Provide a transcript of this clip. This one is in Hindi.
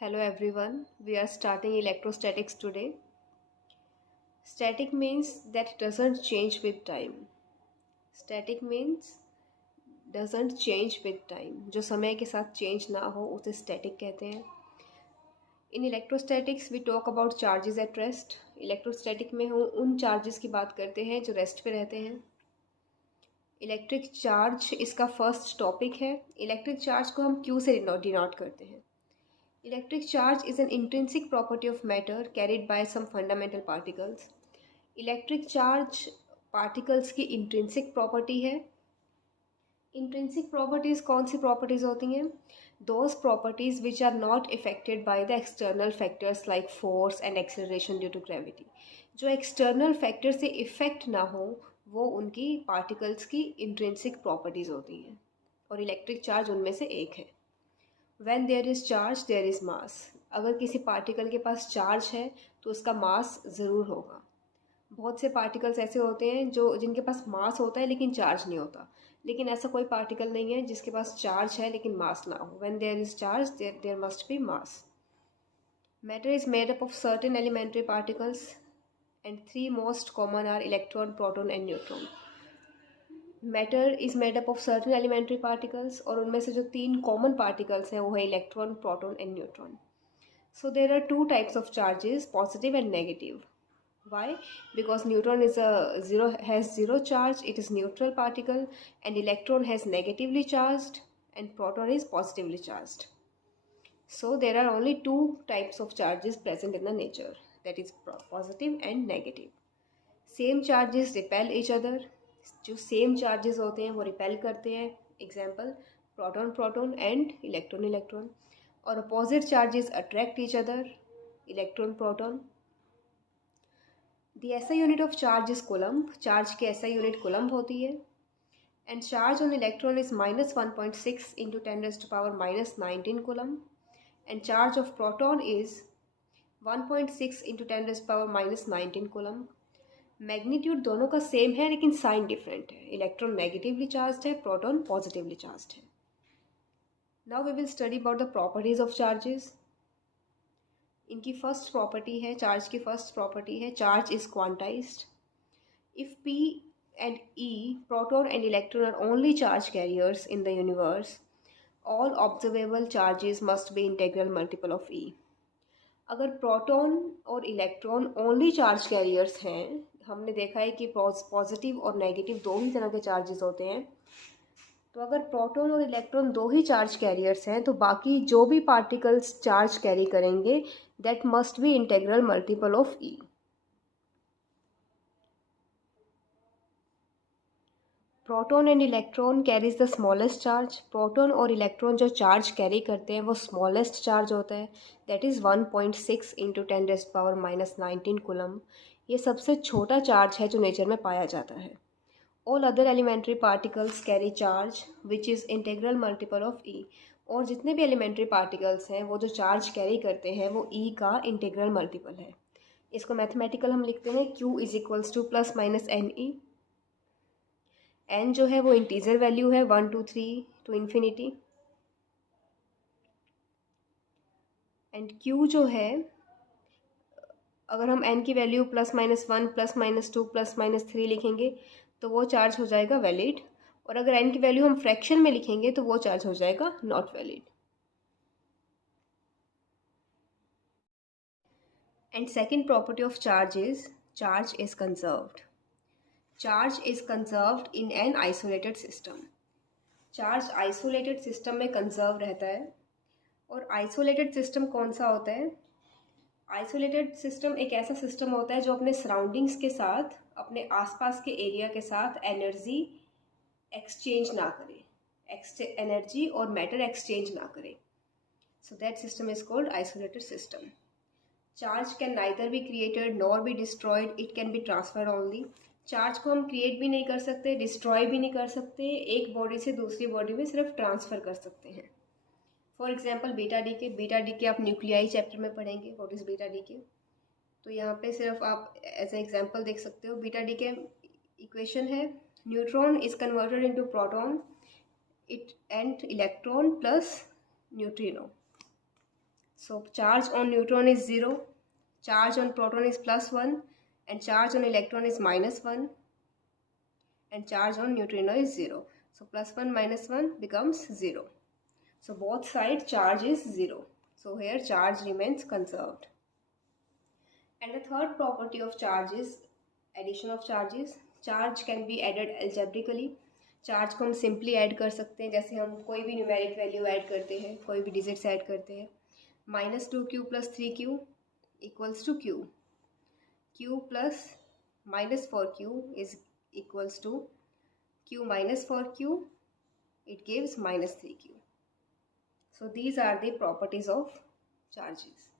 Hello everyone, we are starting electrostatics today. Static means that doesn't change with time. Static means doesn't change with time. जो समय के साथ change ना हो उसे static कहते हैं. In electrostatics we talk about charges at rest. Electrostatic में हम उन charges की बात करते हैं जो rest पे रहते हैं. इलेक्ट्रिक चार्ज इसका फर्स्ट टॉपिक है. इलेक्ट्रिक चार्ज को हम Q से डिनोट करते हैं. Electric charge is an intrinsic property of matter carried by some fundamental particles. Electric charge particles की intrinsic property है. Intrinsic properties कौन सी properties होती हैं? Those properties which are not affected by the external factors like force and acceleration due to gravity. जो external factor से effect ना हो वो उनकी particles की intrinsic properties होती हैं और electric charge उनमें से एक है. When there is charge there is mass. अगर किसी पार्टिकल के पास चार्ज है तो उसका मास ज़रूर होगा. बहुत से पार्टिकल्स ऐसे होते हैं जिनके पास मास होता है लेकिन चार्ज नहीं होता. लेकिन ऐसा कोई पार्टिकल नहीं है जिसके पास चार्ज है लेकिन मास ना हो. When there is charge there must be mass. Matter is made up of certain elementary particles and three most common are electron, proton and neutron. Matter is made up of certain elementary particles और उनमें से जो तीन कॉमन पार्टिकल्स हैं वो है electron, proton and neutron. So there are two types of charges, positive and negative. Why? Because neutron has zero charge, it is neutral particle, and electron has negatively charged and proton is positively charged. So there are only two types of charges present in the nature, that is positive and negative. Same charges repel each other. जो सेम चार्जेस होते हैं वो रिपेल करते हैं. Example proton proton and electron electron. और opposite charges attract each other, electron proton. The SI unit of charge is coulomb. Charge की एसआई यूनिट कोलम्ब होती है. And charge on electron is -1.6 into 10⁻⁻19 coulomb. And charge of proton is 1.6 into 10⁻⁻19 coulomb. Magnitude दोनों का सेम है लेकिन साइन डिफरेंट है. इलेक्ट्रॉन नेगेटिवली चार्ज है, प्रोटॉन पॉजिटिवली चार्ज है. Now we will study about the properties of charges. इनकी फर्स्ट प्रॉपर्टी है, चार्ज की फर्स्ट प्रॉपर्टी है, charge is quantized. If p and e, proton and electron are only charge carriers in the universe, all observable charges must be integral multiple of e. अगर प्रोटॉन और इलेक्ट्रॉन ओनली चार्ज कैरियर्स हैं, हमने देखा है कि पॉजिटिव और नेगेटिव दो ही तरह के चार्जेस होते हैं. तो अगर प्रोटॉन और इलेक्ट्रॉन दो ही चार्ज कैरियर्स हैं तो बाकी जो भी पार्टिकल्स चार्ज कैरी करेंगे that must be integral multiple of E. Proton and electron carries the smallest charge. Proton और इलेक्ट्रॉन जो चार्ज कैरी करते हैं वो स्मॉलेस्ट चार्ज होता है, दैट इज़ 1.6 इंटू 10⁻⁻19 कुलम. ये सबसे छोटा चार्ज है जो नेचर में पाया जाता है. All other elementary particles carry charge which is integral multiple of e. और जितने भी एलिमेंट्री पार्टिकल्स हैं वो जो चार्ज कैरी करते हैं वो ई का इंटेग्रल मल्टीपल है. इसको मैथमेटिकल हम लिखते हैं Q is equals to plus minus N E. N जो है वो इंटीजर वैल्यू है 1 2 3 टू इन्फिनिटी. एंड Q जो है, अगर हम n की वैल्यू +-1 +-2 +-3 लिखेंगे तो वो चार्ज हो जाएगा वैलिड. और अगर n की वैल्यू हम फ्रैक्शन में लिखेंगे तो वो चार्ज हो जाएगा not valid. And second property of charge is conserved. Charge is conserved in an isolated system. Charge isolated system में कंजर्व रहता है. और आइसोलेटेड सिस्टम कौन सा होता है? आइसोलेटेड सिस्टम एक ऐसा सिस्टम होता है जो अपने सराउंडिंग्स के साथ, अपने आसपास के एरिया के साथ एनर्जी एक्सचेंज ना करे, एनर्जी और मैटर एक्सचेंज ना करे. So that system is called isolated system. Charge can neither be created nor be destroyed, it can be transferred only. Charge को हम क्रिएट भी नहीं कर सकते, डिस्ट्रॉय भी नहीं कर सकते, एक बॉडी से दूसरी बॉडी में सिर्फ ट्रांसफ़र कर सकते हैं. फॉर एग्जाम्पल बीटा डीके आप न्यूक्लियाई चैप्टर में पढ़ेंगे व्हाट इज़ बीटा डीके. तो यहाँ पे सिर्फ आप एज ए एग्जाम्पल देख सकते हो. बीटा डीके इक्वेशन है neutron is converted into proton it and electron plus neutrino. So charge on neutron is 0, charge on proton is +1, and charge on electron is -1, and charge on neutrino is 0. So +1 -1 becomes 0. So both sides charge is 0. So here charge remains conserved. And the third property of charge is addition of charges. Charge can be added algebraically. Charge को हम सिंपली ऐड कर सकते हैं, जैसे हम कोई भी न्यूमेरिक वैल्यू ऐड करते हैं, कोई भी डिजिट्स ऐड करते हैं. -2q + 3q equals to q. q plus -4q is equals to q minus 4q. It gives -3q. So these are the properties of charges.